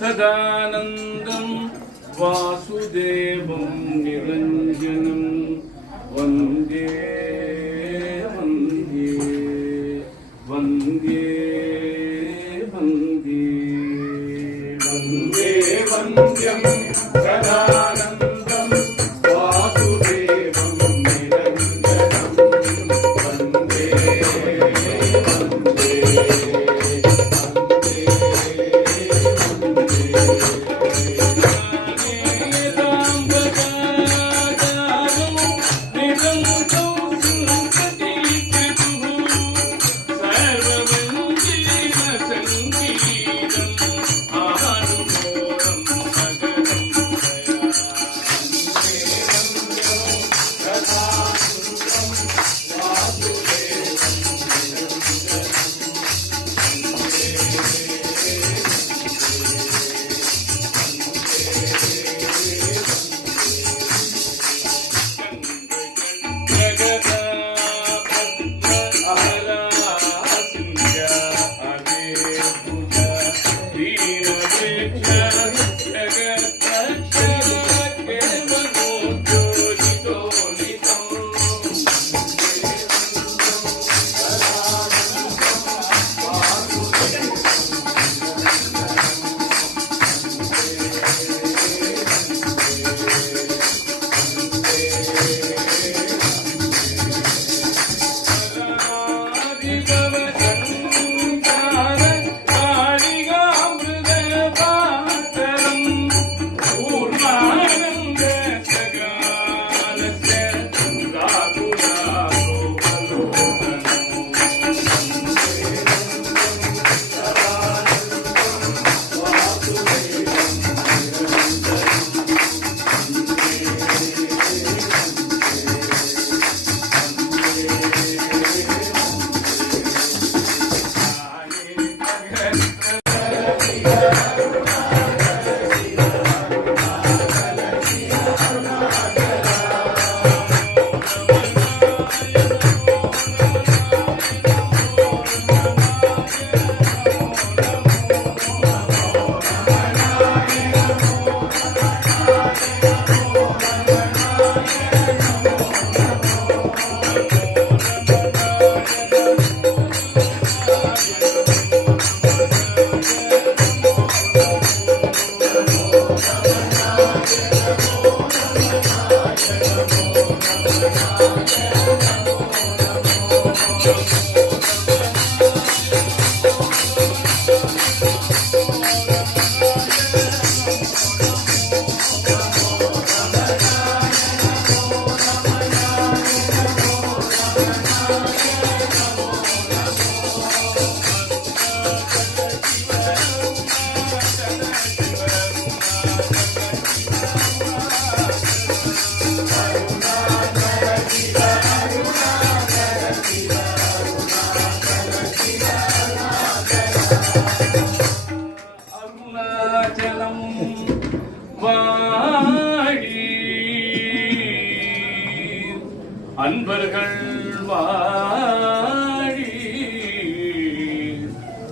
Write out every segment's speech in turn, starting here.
सदानन्दं वासुदेवं निरञ्जनं वन्दे वन्दे वन्दे वन्दे वन्दे वन्द्यं सदानन्दं वासुदेवं निरञ्जनं वन्दे वन्दे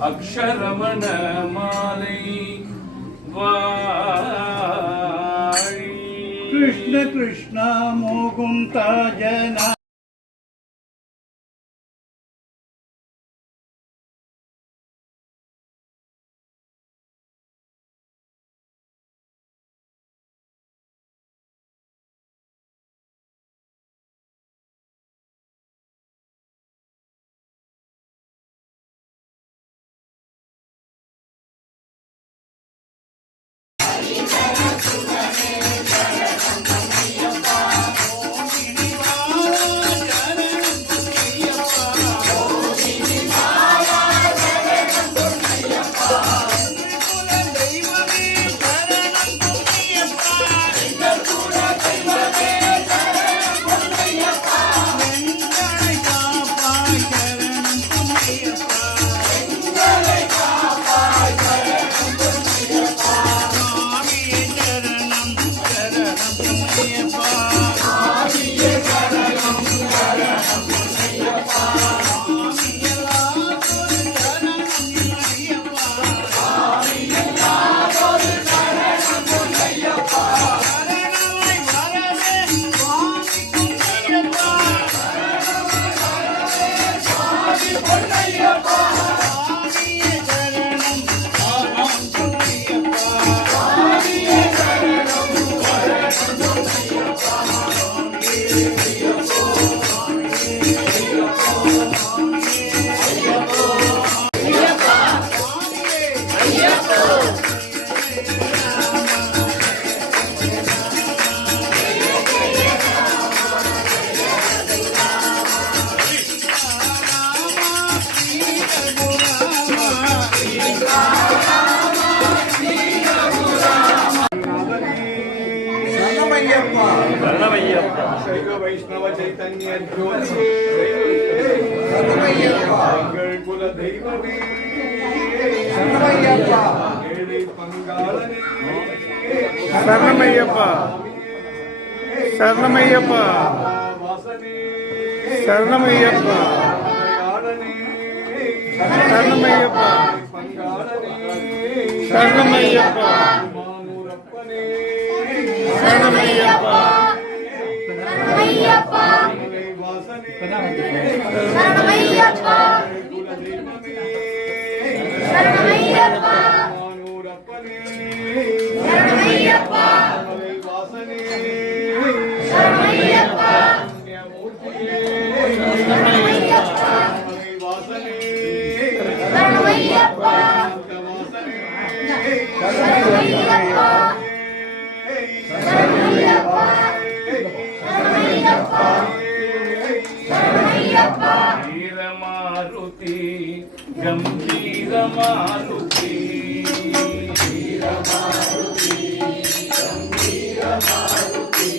அக்ஷரமண மாலை வாழி. கிருஷ்ண கிருஷ்ண முகுந்த ஜன சைவ வைஷ்ணவ சைதன்ய ஜோதியே எங்கள் குல தெய்வமே ஏழை பங்காளனே சரணமையப்பா சரணமையப்பா வாசனே சரணமையப்பா சரணமையப்பா பங்காளனே சரணமையப்பா மானூரப்பனே சரணமையப்பா சரணமையப்பா வாசனே சரணமையப்பா குல தெய்வமே சரணமையப்பா மானூரப்பனே சரணமையப்பா வாசனே சரணமையப்பா புண்ணியமூர்த்தியே சரணமையப்பா வாசனே சரணமையப்பா சரணமையப்பா சரணமையப்பா சரணமையப்பா சரணமையப்பா வீரமாருதி கம்பீர மாருதி வீரமாருதி கம்பீர மாருதி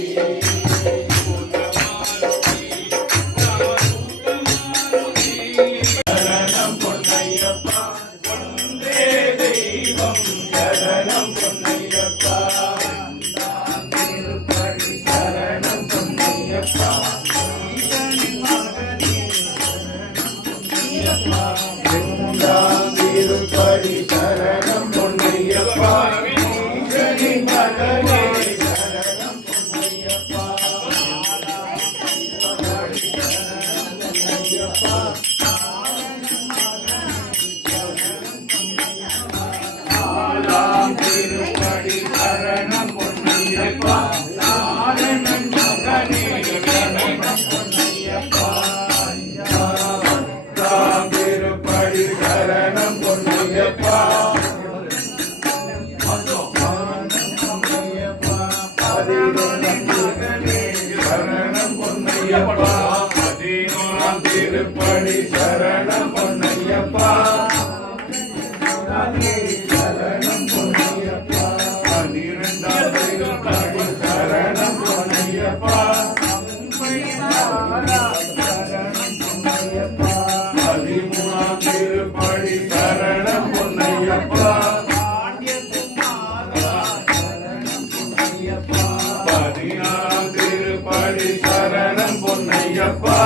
சரணம் பொன்னையப்பா ஒன்றே தெய்வம் சரணம் பொன்னையப்பா சரணம் பொன்னையப்பா திருப்படி சரணம் பொன்னையப்பா ஈசனி மகனே சரணம் பொன்னையப்பா ஆலாம் திருப்படி சரணம் பொன்னையப்பா நாரணன் மகனே சரணம் பொன்னையப்பா திருப்படி சரணம் பொன்னையப்பா சரணம் பொன்னையப்பா பதினோராம் திருப்படி சரணம் பொன்னையப்பா சரணம் பொன்னையப்பா பன்னிரெண்டாம் திருப்படி சரணம் பொன்னையப்பா பதிமூணாம் திருப்படி சரணம் பொன்னையப்பா பதினாறாம் திருப்படி சரணம் பொன்னையப்பா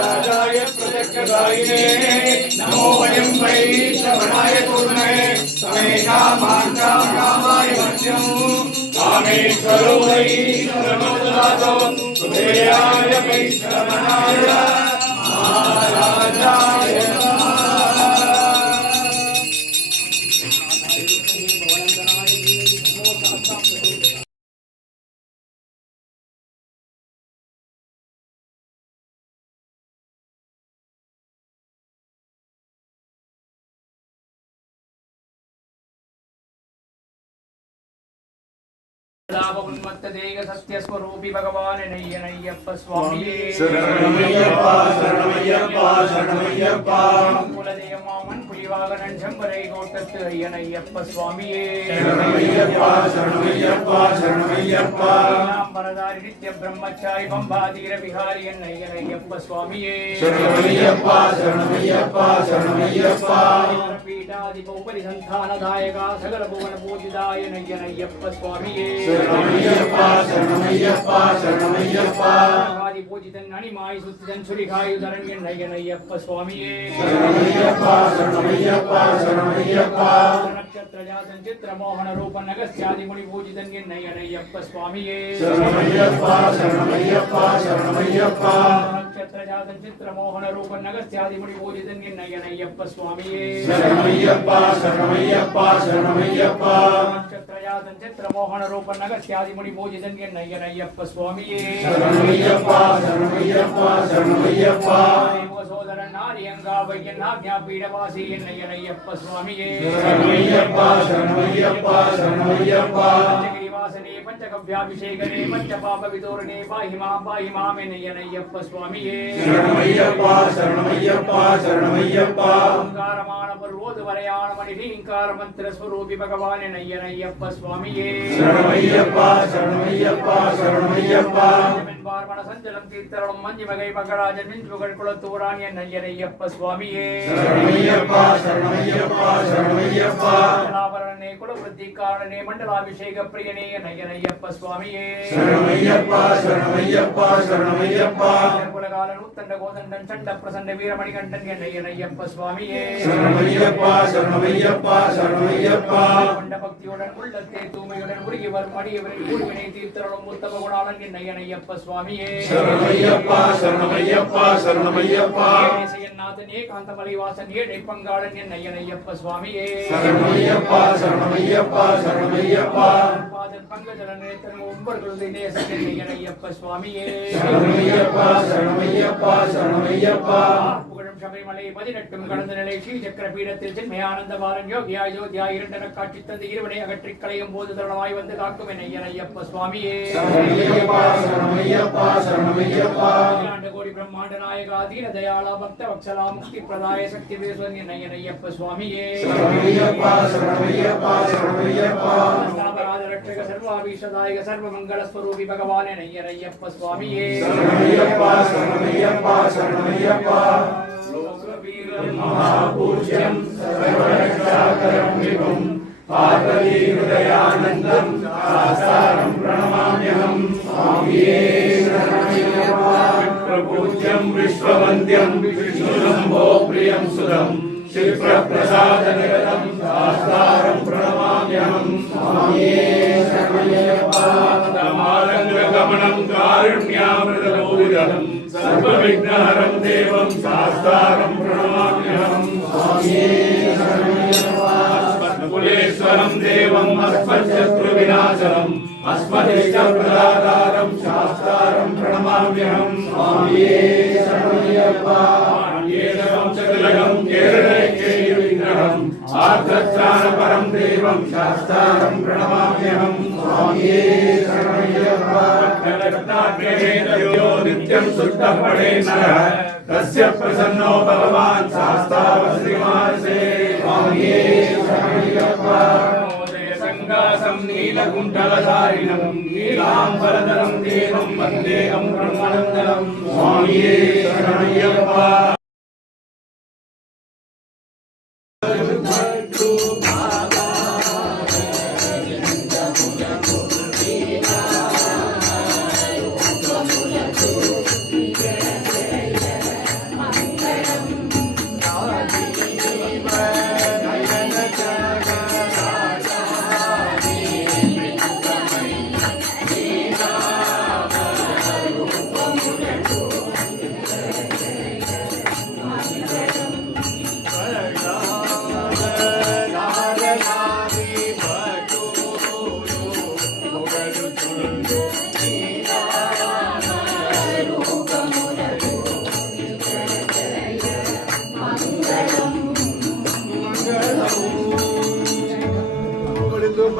राजाय प्रत्यक्षदायिने नमो वयं वै श्रवणाय कुर्महे तमे कामाय मह्यं कामेश्वरो वै श्रवणोददातो सुदेयाय वै श्रवणाय महाराजाय उन्मत्तदेह सत्यस्वरूपी भगवान नय्यनय्यप्प स्वामी शरणमय्यप्पा शरणमय्यप्पा शरणमय्यप्पा कुलदेवमामन पुलिवागनन शंभरै गोटत्तु अय्यनय्यप्प स्वामी शरणमय्यप्पा शरणमय्यप्पा शरणमय्यप्पा नामवरदारि नित्य ब्रह्मचारि पंबाधीर विहारी नय्यनय्यप्प स्वामी शरणमय्यप्पा शरणमय्यप्पा शरणमय्यप्पा पीठादिपोपरि संस्थानदायका सकल भुवन पूजिताय नय्यनय्यप्प स्वामी शरणमय्यप्पा शरणमय्यप्पा शरणमय्यप्पा आदि पूजितन अणिमाय सुत्तन सुरिखायुधरण्य नय्यनय्यप्प स्वामी शरणमय्यप्पा शरणमय्यप्पा शरणमय्यप्पा नक्षत्रजा संचित्र मोहन रूप नगस्यादि मुनि पूजितन नय्यनय्यप्प स्वामी शरणमय्यप्पा शरणमय्यप्पा शरणमय्यप्पा नक्षत्रजा संचित्र मोहन रूप नगस्यादि मुनि पूजितन नय्यनय्यप्प स्वामी शरणमय्यप्पा शरणमय्यप्पा शरणमय्यप्पा नक्षत्रजा संचित्र मोहन रूप नगस्यादि मुनि पूजितन नय्यनय्यप्प स्वामी शरणमय्यप्पा शरणमय्यप्पा शरणमय्यप्पा सोदर नारियंगा वैज्ञाज्ञा पीडवासी नय्यनय्यप्प स्वामी शरणमय्यप्पा शरणमय्यप्पा शरणमय्यप्पा पंचगिरिवासने पंचकव्याभिषेकने पंचपाप विदूरणे पाहि मां मे नय्यनय्यप्प स्वामी शरणमय्यप्पा शरणमय्यप्पा शरणमय्यप्पा ओंकारमान पर्वत वरयान मणिहींकार मंत्र स्वरूपी भगवान नय्यनय्यप्प स्वामी शरणमय्यप्पा शरणमय्यप्पा शरणमय्यप्पा बारमण संचलन तीर्थरणं मंजिमगै पकड़ाजन मिंजुगड़ कुलतूरान्य नय्यनय्यप्प स्वामी शरणमय्यप्पा शरणमय्यप्पा शरणमय्यप्पा जलावरणे कुलवृद्धि कारणे मंडलाभिषेक प्रियने नय्यनय्यप्प स्वामी शरणमय्यप्पा शरणमय्यप्पा शरणमय्यप्पा कुलकालन उत्तंड गोदंडन चंड प्रसन्न वीरमणिकंठन नय्यनय्यप्प स्वामी शरणमय्यप्पा शरणमय्यप्पा शरणमय्यप्पा मंडभक्तियुடன் உள்ளத்தே தூய்மையுடன் உருகிவர் மடியவரின் கூடிவினை தீர்த்தருளும் உத்தம குணாளன் நய்யனய்யப்ப சுவாமி शरणमय्यप्पा शरणमय्यप्पा शरणमय्यप्पा நாதனே காந்தமலை வாசன் ஏழை பங்காளன் நய்யனய்யப்ப சுவாமி शरणमय्यप्पा शरणमय्यप्पा शरणमय्यप्पा பாதன் பங்கஜல நேத்திரன் ஒவ்வொருவருடைய நேசன் நய்யனய்யப்ப சுவாமி शरणमय्यप्पा शरणमय्यप्पा शरणमय्यप्पा புகழும் சபரிமலை 18 கடந்த நிலை ஸ்ரீ சக்கர பீடத்தில் ஜென்மயானந்த பாலன் யோகியா ஜோதியா இரண்டன காட்சி தந்து இருவனை அகற்றிக் களையும் போது தருணமாய் வந்து காக்கும் நய்யனய்யப்ப சுவாமி शरणमय्यप्पा शरणमय्यप्पा शरणमय्यप्पा அகிலாண்ட கோடி பிரம்மாண்ட நாயகா தீன தயாளா பக்த வத்சலா முக்தி பிரதாய சக்தி வேஸ்வன்ய நய்யனய்யப்ப சுவாமி शरणमय्यप्पा शरणमय्यप्पा शरणमय्यप्पा स्थापराज रक्षक सर्वाभीष्टदायक सर्वमंगल स्वरूपी भगवान नय्यनय्यप्प स्वामी शरणमय्यप्पा शरणमय्यप्पा शरणमय्यप्पा महापूज्यं सर्वरक्षाकरं विभुं पार्वती हृदयानन्दं शास्तारं प्रणमाम्यहं स्वामिये शरणमय्यप्पा प्रपूज्यं विश्ववन्द्यं विष्णुशम्भो प्रियं सुरं क्षिप्रप्रसादनिरतं शास्तारं प्रणमाम्यहं स्वामिये शरणमय्यप्पा तमालङ्गगमनं कारुण्यामृतलोहितं सर्वविघ्नहरं देवं शास्तारं प्रणमाम्यहं स्वामिये शरणमय्यप्पा अस्मत्कुलेश्वरं देवम् अस्मच्छत्रुविनाशनम् अस्मदिष्टप्रदातारं शास्तारं प्रणमाम्यहं स्वामिये शरणमय्यप्पा सकलगं केरळे केयुविग्रहम् आर्तत्राणपरं देवं शास्तारं प्रणमाम्यहं स्वामिये शरणमय्यप्पा कलकत्ताग्रहेतयो नित्यं शुद्धः पठे नरः तस्य प्रसन्नो भगवान् शास्तावश्रीमानसे स्वामिये शरणमय्यप्पा संगासं नीलकुण्डलधारिणं नीलाम्बरधरं देवं वन्देऽहं ब्रह्मानन्दं स्वामिये शरणमय्यप्पा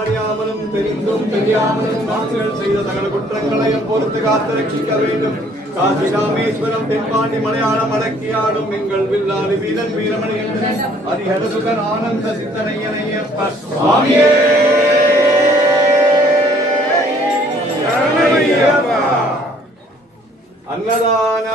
அறியாமலும் தெரிந்தும் தெரியாமலும் நாங்கள் செய்த சகல குற்றங்களை பொறுத்து காத்து ரட்சிக்க வேண்டும். காசி ராமேஸ்வரம் தென்பாண்டி மலையாளம் அடக்கியாடும் எங்கள் வில்லாதி வீரன் வீரமணி அதிகரசுகன் ஆனந்த சித்தனையனையப்ப சுவாமியே சரணமையப்பா. அன்னதான